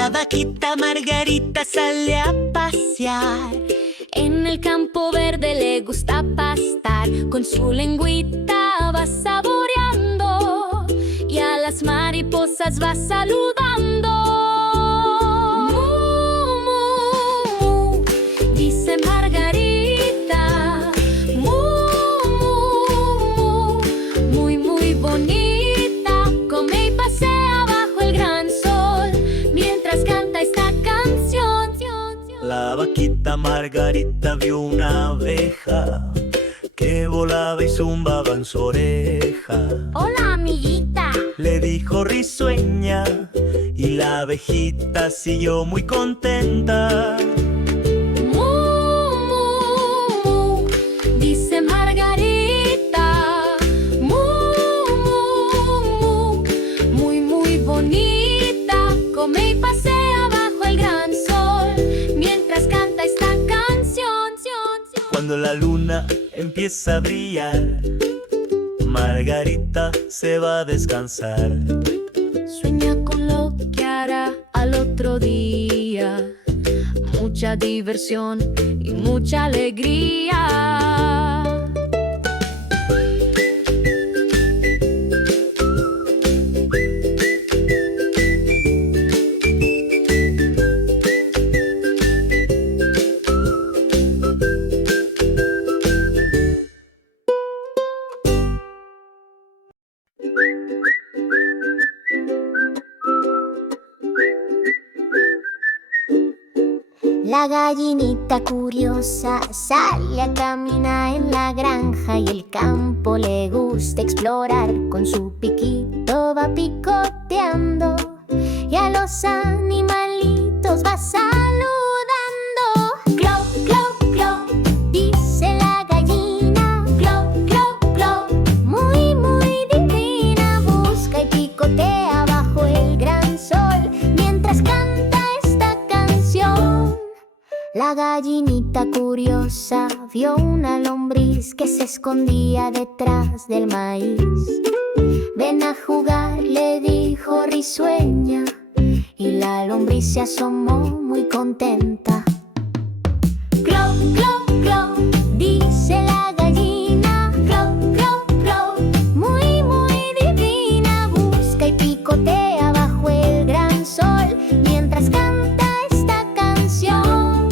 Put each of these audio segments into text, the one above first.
La vaquita Margarita sale a pasear. En el campo verde le gusta pastar. Con su lengüita va saboreando y a las mariposas va saludando. Mu, mu, dice Margarita. Mu, mu, muy, muy bonita. Come y pasea bajo el gran sol mientras canta esta canción. La vaquita Margarita vio una abeja que volaba y zumbaba en su oreja. Hola, amiguita. Le dijo risueña, y la abejita siguió muy contenta. Mu, mu, dice Margarita. Mu, mu, muy, muy bonita. Come y pasea bajo el gran sol mientras canta esta canción. Cuando la luna empieza a brillar, Margarita se va a descansar. Sueña con lo que hará al otro día. Mucha diversión y mucha alegría. La gallinita curiosa sale a caminar en la granja y el campo le gusta explorar. Con su piquito va picoteando y a los animalitos va saludando. Clo, clo, clo, dice la gallina. Clo, clo, clo, muy, muy divina. Busca y picotea bajo el gran sol mientras canta esta canción. La gallinita curiosa vio una lombriz que se escondía detrás del maíz. Ven a jugar, le dijo risueña, y la lombriz se asomó muy contenta. Clo, clo, clo, dice la gallina. Clo, clo, clo, muy, muy divina. Busca y picotea bajo el gran sol mientras canta esta canción.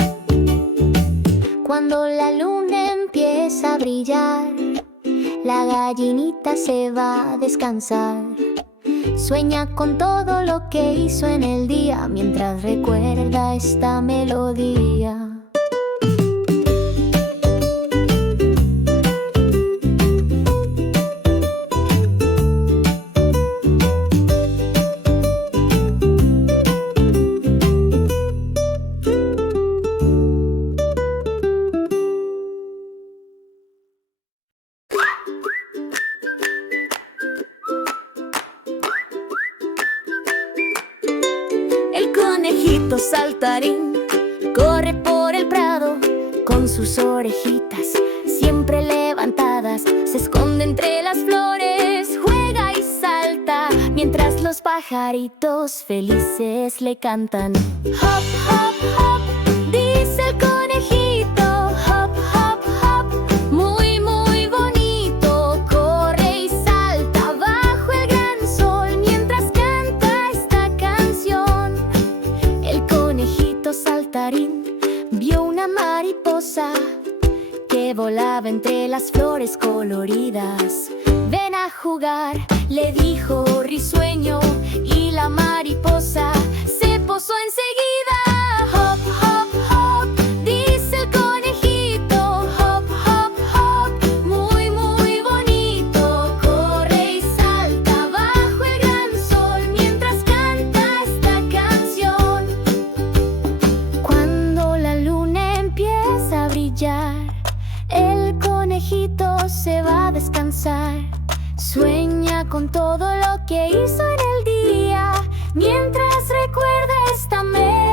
Cuando la luna empieza a brillar, la gallinita se va a descansar. Sueña con todo lo que hizo en el día mientras recuerda esta melodía. Saltarín corre por el prado con sus orejitas siempre levantadas. Se esconde entre las flores, juega y salta mientras los pajaritos felices le cantan. Hop, hop, hop, dice el conejito. Hop, hop, hop, muy, muy bonito. Corre y salta bajo el gran sol mientras canta esta canción. El conejito saltarín vio una mariposa que volaba entre las flores coloridas. Ven a jugar, le dijo risueño, y la mariposa se posó enseguida. Hop, hop, hop, dice el conejito. Hop, hop, hop, muy, muy bonito. Corre y salta bajo el gran sol mientras canta esta canción. Cuando la luna empieza a brillar, el conejito se va a descansar. Sueña con todo lo que hizo en el día mientras recuerda esta melodía.